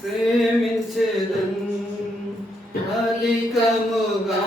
ప్రేమించేదన్ అధికముగా